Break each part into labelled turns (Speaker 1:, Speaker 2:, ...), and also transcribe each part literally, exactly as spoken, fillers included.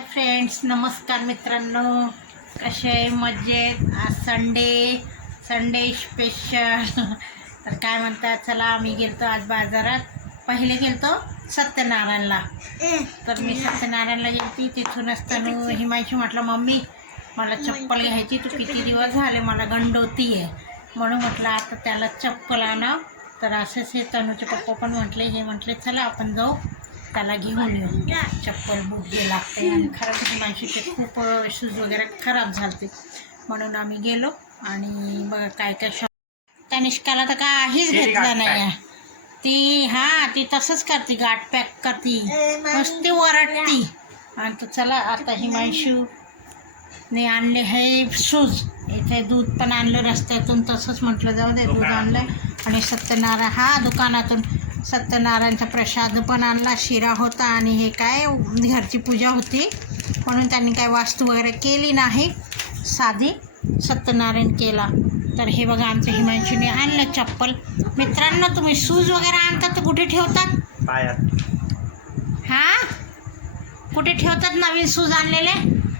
Speaker 1: Hi friends, नमस्कार मित्रांनो. कसे आहे? मजेत. आज संडे संडे स्पेशल. तर काय म्हणतात, चला आम्ही गेलतो आज बाजारात. पहिले गेलतो सत्यनारायणला. तर मी सत्यनारायणला गेलती. तिथूनच तनू हिमांशी म्हटलं, मम्मी मला चप्पल घ्यायची, तू किती दिवस झाले मला गंडवती आहे, म्हणून म्हटलं आता त्याला चप्पल आणा. तर असेच हे तनूचे पप्पा पण म्हटले, हे म्हटले चला आपण जाऊ त्याला घेऊन येऊ, चप्पल बूट जे लागते. आणि खरंच हिमांशीचे खूप शूज वगैरे खराब झाले, म्हणून आम्ही गेलो. आणि बघा काय काय शॉप. तनिष्काला तर काहीच घेतलं नाही. ती हा ती तसंच करते, गाठ पॅक करते, नुसती वरटती. आणि तो चला आता हिमांशू ने आणले हे शूज. इथे दूध पण आणलं रस्त्यातून, तसंच म्हटलं जाऊ दे, दूध आणलं. आणि सत्यनारायण हा दुकानातून सत्यनारायणचा प्रसाद पण आणला, शिरा होता. आणि हे काय घरची पूजा होती म्हणून त्यांनी काय वास्तू वगैरे केली नाही, साधी सत्यनारायण केला. तर हे बघा आमच्या हिमांशूने आणलं चप्पल. मित्रांनो, तुम्ही शूज वगैरे आणतात तर कुठे ठेवतात?
Speaker 2: पायात.
Speaker 1: हा कुठे ठेवतात नवीन शूज आणलेले?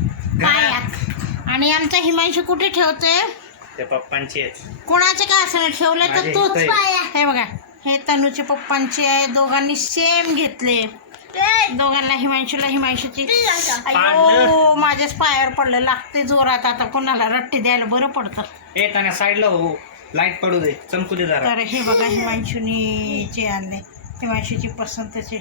Speaker 1: पायात. आणि आमचा हिमांशू कुठे ठेवतोय?
Speaker 2: ते पप्पांचे
Speaker 1: कोणाचे काय असं ठेवले तर तूच. हे बघा हे तनूचे पप्पांचे आहे, दोघांनी सेम घेतले. दोघांना हिमांशूला हिमांशूची. अयो माझ्याच पायावर पडलं, लागते जोरात. आता कोणाला रट्टी द्यायला बरं पडतं.
Speaker 2: ए त्याने साईडला हो, लाईट पडू दे, चमकू दे जरा.
Speaker 1: तर हे बघा हिमांशूने जे आणले, हिमांशूची पसंतचे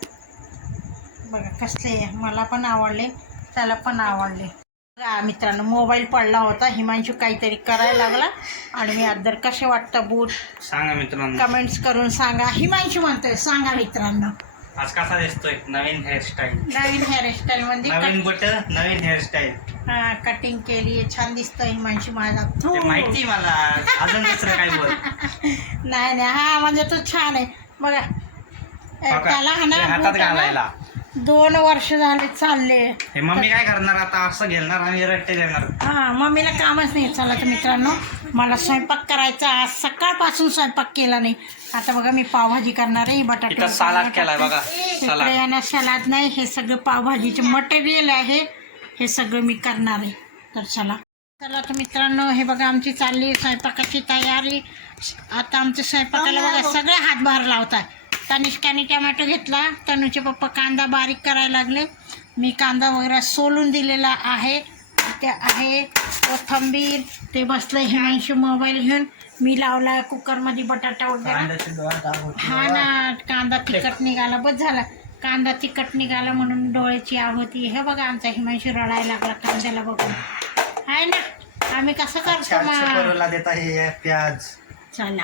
Speaker 1: बघा कसले, मला पण आवडले, त्याला पण आवडले. बघा मित्रांनो, मोबाईल पडला होता, हिमांशू काहीतरी करायला लागला. आणि मी अद्दर कसे वाटतं बूट
Speaker 2: सांगा मित्रांनो,
Speaker 1: कमेंट्स करून सांगा. हिमांशू म्हणतोय सांगा मित्रांनो,
Speaker 2: आज कसा दिसतोय? नवीन हेअरस्टाईल,
Speaker 1: नवीन हेअरस्टाईल मध्ये
Speaker 2: नवीन बुट, नवीन हेअरस्टाईल.
Speaker 1: हा कटिंग केली, छान दिसतोय हिमांशू माझा.
Speaker 2: ते माहिती मला, अजून दुसरं काय बोल.
Speaker 1: नाही नाही हा म्हणजे तो छान आहे बघा. त्याला हा ना
Speaker 2: हातात घालायला
Speaker 1: दोन वर्ष झाले चालले.
Speaker 2: हे मम्मी काय करणार आता? असं घेणार आणि रट्टे देणार.
Speaker 1: हा मम्मीला कामच नाही. चला तर मित्रांनो, मला स्वयंपाक करायचा, आज सकाळपासून स्वयंपाक केला नाही. आता बघा मी पावभाजी करणार आहे. बटाटा
Speaker 2: सलाद केलाय बघा.
Speaker 1: सलाद सलाद नाही, हे सगळं पावभाजीचे मटेरियल आहे, हे सगळं मी करणार आहे. तर चला चला तर मित्रांनो, हे बघा आमची चालली स्वयंपाकाची तयारी. आता आमच्या स्वयंपाकाला बघा सगळे हातभार लावतात. तनिष्काने टमॅटो घेतला, तनूचे पप्पा कांदा बारीक करायला लागले, मी कांदा वगैरे सोलून दिलेला आहे. ते आहे कोथिंबीर. ते बसलं हिमांशू मोबाईल घेऊन, मी लावला कुकरमध्ये बटाटा वगैरे. हा ना, कांदा तिखट निघाला, बस झाला कांदा तिखट निघाला म्हणून डोळ्याची आव होती. हे बघा आमचा हिमांशू रडायला लागला कांद्याला बघून. आहे ना, आम्ही कसं करतो मग.
Speaker 2: प्याज.
Speaker 1: चला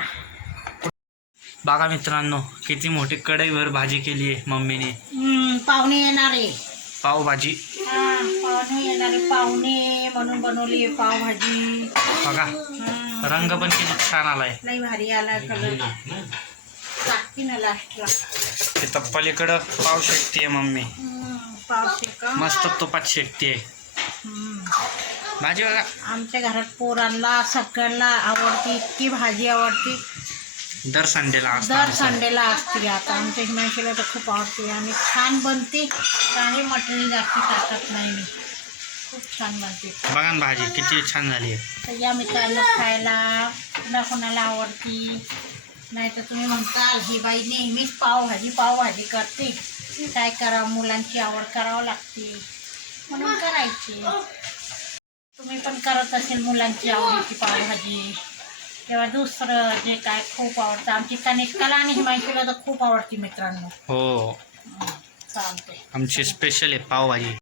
Speaker 2: बघा मित्रांनो, किती मोठी कढईवर भाजी केली आहे मम्मीने.
Speaker 1: हम्म, पाहुणे येणार आहे.
Speaker 2: पावभाजी.
Speaker 1: हा पाहुणे येणारे, पाहुणे म्हणून बनवली आहे पावभाजी.
Speaker 2: बघा रंग पण किती छान आलाय,
Speaker 1: लई भारी आला कलर. टाकते ना लास्टला.
Speaker 2: ते पलीकडं पाव शेकतीये मम्मी,
Speaker 1: पाव शेका
Speaker 2: मस्त तुपात शेकतीये भाजी. बघा
Speaker 1: आमच्या घरात पोरांना सगळ्यांना आवडती, इतकी भाजी आवडती.
Speaker 2: दर संडेला
Speaker 1: दर संडेला असते. आता आमच्या हिमांशूला तर खूप आवडते आणि छान बनते. काही मटेरियल जास्त टाकत नाही मी, खूप छान बनते.
Speaker 2: बघा ना भाजी किती छान झाली आहे.
Speaker 1: तर या मित्रांनो खायला, कुणा कोणाला आवडती. नाही तर तुम्ही म्हणताल ही बाई नेहमीच पावभाजी पावभाजी करते, काय करा, मुलांची आवड करावं लागते म्हणून करायची. तुम्ही पण करत असेल मुलांची आवडीची पावभाजी किंवा दुसरं जे काय खूप आवडतं. आमची तनिष्काला आणि हिमांशूला तर खूप आवडती मित्रांनो.
Speaker 2: हो,
Speaker 1: चालते.
Speaker 2: आमची स्पेशल आहे पावभाजी.